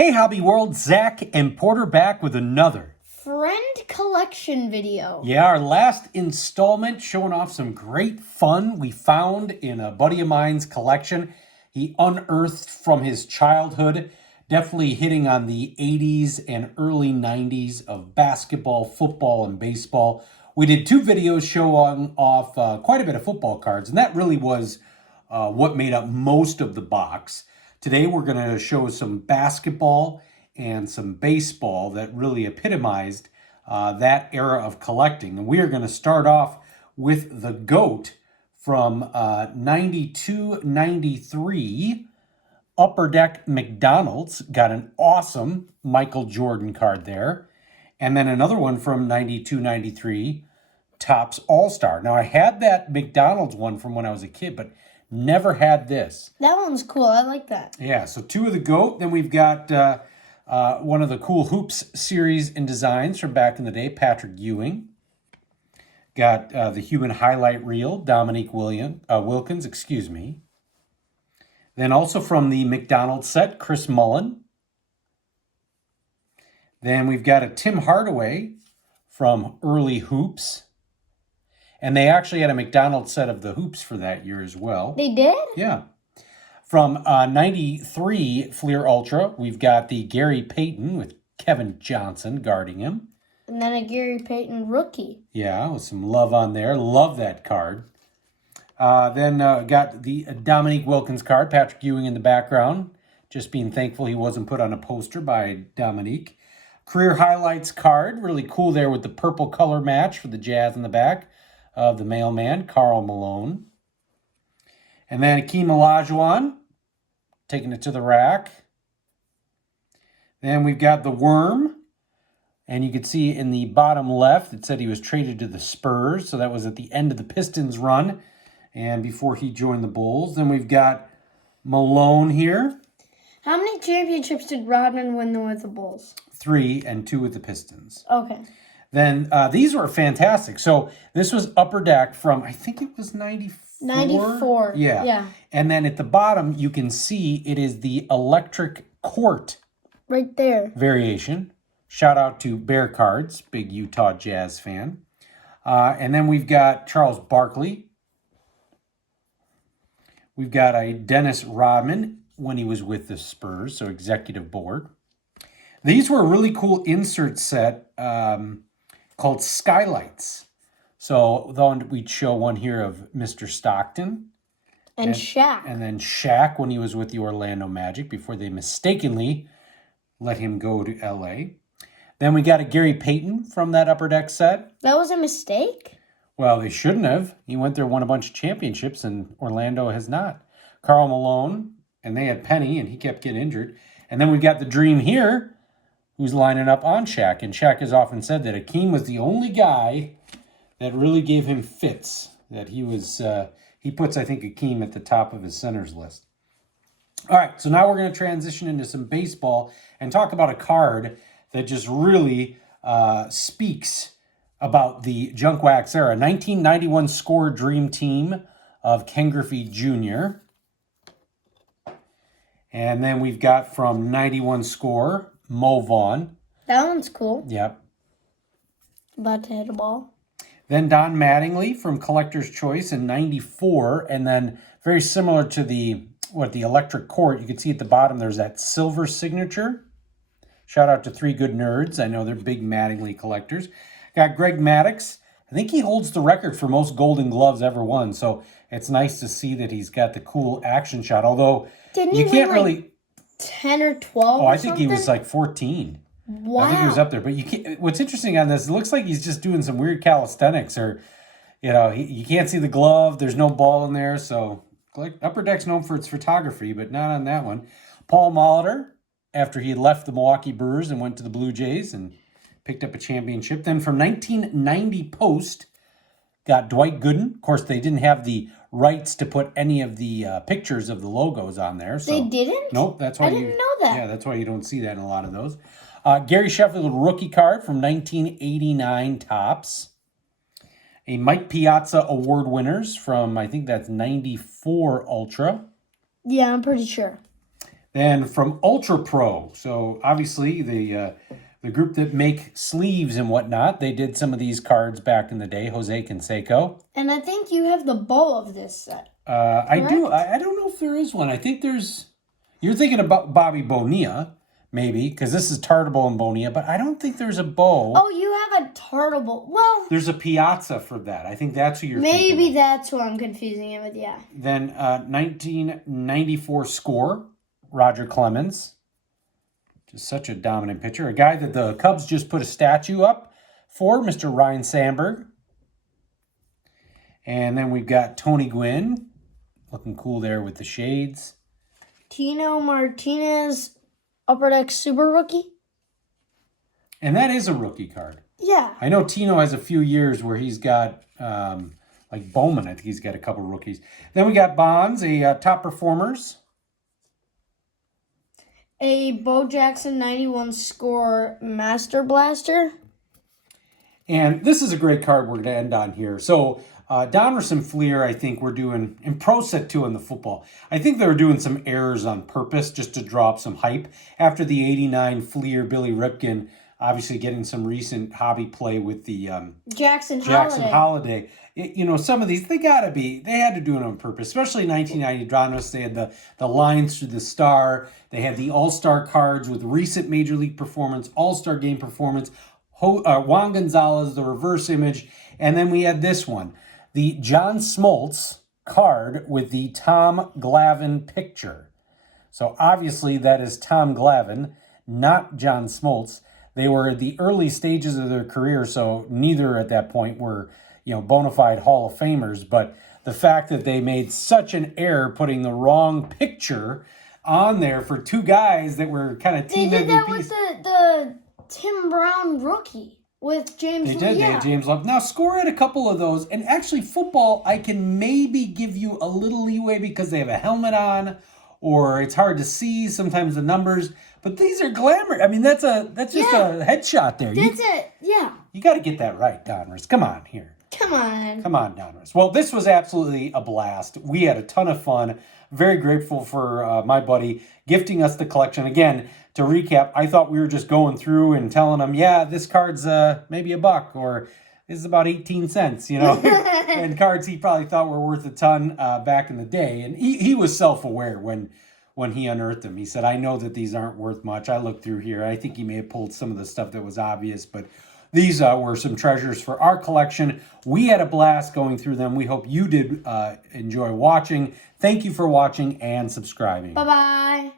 Hey Hobby World, Zach and Porter back with another friend collection video. Yeah, our last installment showing off some great fun we found in a buddy of mine's collection. He unearthed from his childhood, definitely hitting on the 80s and early 90s of basketball, football, and baseball. We did two videos showing off quite a bit of football cards, and that really was what made up most of the box. Today we're going to show some basketball and some baseball that really epitomized that era of collecting. And we are going to start off with the GOAT from 92-93. Upper Deck McDonald's got an awesome Michael Jordan card there. And then another one from 92-93, Topps All-Star. Now, I had that McDonald's one from when I was a kid, but never had this. That one's cool. I like that. Yeah, so two of the GOAT. Then we've got one of the cool Hoops series and designs from back in the day, Patrick Ewing. Got the Human Highlight Reel, Dominique Wilkins, excuse me. Then also from the McDonald's set, Chris Mullin. Then we've got a Tim Hardaway from early Hoops. And they actually had a McDonald's set of the Hoops for that year as well. They did? Yeah. From 93 Fleer Ultra, we've got the Gary Payton with Kevin Johnson guarding him. And then a Gary Payton rookie. Yeah, with some love on there. Love that card. Then got the Dominique Wilkins card, Patrick Ewing in the background. Just being thankful he wasn't put on a poster by Dominique. Career Highlights card, really cool there with the purple color match for the Jazz in the back of the mailman, Karl Malone. And then Akeem Olajuwon, taking it to the rack. Then we've got the Worm. And you can see in the bottom left, it said he was traded to the Spurs. So that was at the end of the Pistons run and before he joined the Bulls. Then we've got Malone here. How many championships did Rodman win with the Bulls? 3 and 2 with the Pistons. Okay. Then these were fantastic. So this was Upper Deck from, I think it was 94. 94. Yeah. And then at the bottom, you can see it is the Electric Court. Right there. Variation. Shout out to Bear Cards, big Utah Jazz fan. And then we've got Charles Barkley. We've got a Dennis Rodman when he was with the Spurs, so executive board. These were a really cool insert set called Skylights. So we'd show one here of Mr. Stockton. And Shaq. And then Shaq when he was with the Orlando Magic before they mistakenly let him go to L.A. Then we got a Gary Payton from that Upper Deck set. That was a mistake? Well, they shouldn't have. He went there, won a bunch of championships, and Orlando has not. Karl Malone, and they had Penny, and he kept getting injured. And then we've got the Dream here, who's lining up on Shaq. And Shaq has often said that Akeem was the only guy that really gave him fits. That he was, he puts, I think, Akeem at the top of his centers list. All right, so now we're going to transition into some baseball and talk about a card that just really speaks about the Junk Wax era. 1991 Score Dream Team of Ken Griffey Jr. And then we've got from 91 Score, Mo Vaughn. That one's cool. Yep. About to hit a ball. Then Don Mattingly from Collector's Choice in 94. And then very similar to the Electric Court, you can see at the bottom there's that silver signature. Shout out to 3 Good Nerds. I know they're big Mattingly collectors. Got Greg Maddux. I think he holds the record for most Golden Gloves ever won. So it's nice to see that he's got the cool action shot. Although Didn't you he can't win, really 10 or 12 Oh, or I think he was like 14. Wow. I think he was up there. But you can't, what's interesting on this, it looks like he's just doing some weird calisthenics or, you can't see the glove. There's no ball in there. So Upper Deck's known for its photography, but not on that one. Paul Molitor, after he had left the Milwaukee Brewers and went to the Blue Jays and picked up a championship. Then from 1990 Post, got Dwight Gooden. Of course, they didn't have the rights to put any of the pictures of the logos on there. So, they didn't? Nope. That's why I didn't know that. Yeah, that's why you don't see that in a lot of those. Gary Sheffield rookie card from 1989 Topps. A Mike Piazza award winners from, I think that's 94 Ultra. Yeah, I'm pretty sure. Then from Ultra Pro, so obviously the group that make sleeves and whatnot, they did some of these cards back in the day, Jose Canseco. And I think you have the bow of this set. I do. I don't know if there is one. I think there's... You're thinking about Bobby Bonilla, maybe, because this is Tartable and Bonilla, but I don't think there's a bow. Oh, you have a Tartable. Well, There's a Piazza for that. I think that's who you're thinking maybe of. that's what I'm confusing it with, yeah. Then 1994 score, Roger Clemens. Just such a dominant pitcher. A guy that the Cubs just put a statue up for, Mr. Ryan Sandberg. And then we've got Tony Gwynn, looking cool there with the shades. Tino Martinez, Upper Deck Super Rookie. And that is a rookie card. Yeah. I know Tino has a few years where he's got, like Bowman, I think he's got a couple rookies. Then we got Bonds, a top performers. A Bo Jackson 91 score Master Blaster. And this is a great card we're going to end on here. So Donruss and Fleer, I think we're doing, in Pro Set 2 in the football, I think they were doing some errors on purpose just to draw up some hype. After the 89 Fleer, Billy Ripken, obviously getting some recent hobby play with the Jackson Holiday. Some of these, they had to do it on purpose, especially 1990 Donruss. They had the lines through the star. They had the All-Star cards with recent Major League performance, All-Star game performance, Juan Gonzalez, the reverse image, and then we had this one, the John Smoltz card with the Tom Glavine picture. So obviously that is Tom Glavine, not John Smoltz. They were at the early stages of their career, so neither at that point were, bona fide Hall of Famers. But the fact that they made such an error putting the wrong picture on there for two guys that were kind of team They did that MVPs. with the Tim Brown rookie with James They Love. did. They had James Love. Now, Score had a couple of those. And actually, football, I can maybe give you a little leeway because they have a helmet on or it's hard to see sometimes the numbers. But these are glamour. I mean, that's just a headshot there. That's it. Yeah. You got to get that right, Donruss. Come on here. Come on. Come on, Donruss. Well, this was absolutely a blast. We had a ton of fun. Very grateful for my buddy gifting us the collection. Again, to recap, I thought we were just going through and telling him, yeah, this card's maybe $1 or this is about 18 cents, and cards he probably thought were worth a ton back in the day. And he was self-aware when he unearthed them. He said, I know that these aren't worth much. I looked through here. I think he may have pulled some of the stuff that was obvious, but these were some treasures for our collection. We had a blast going through them. We hope you did enjoy watching. Thank you for watching and subscribing. Bye-bye.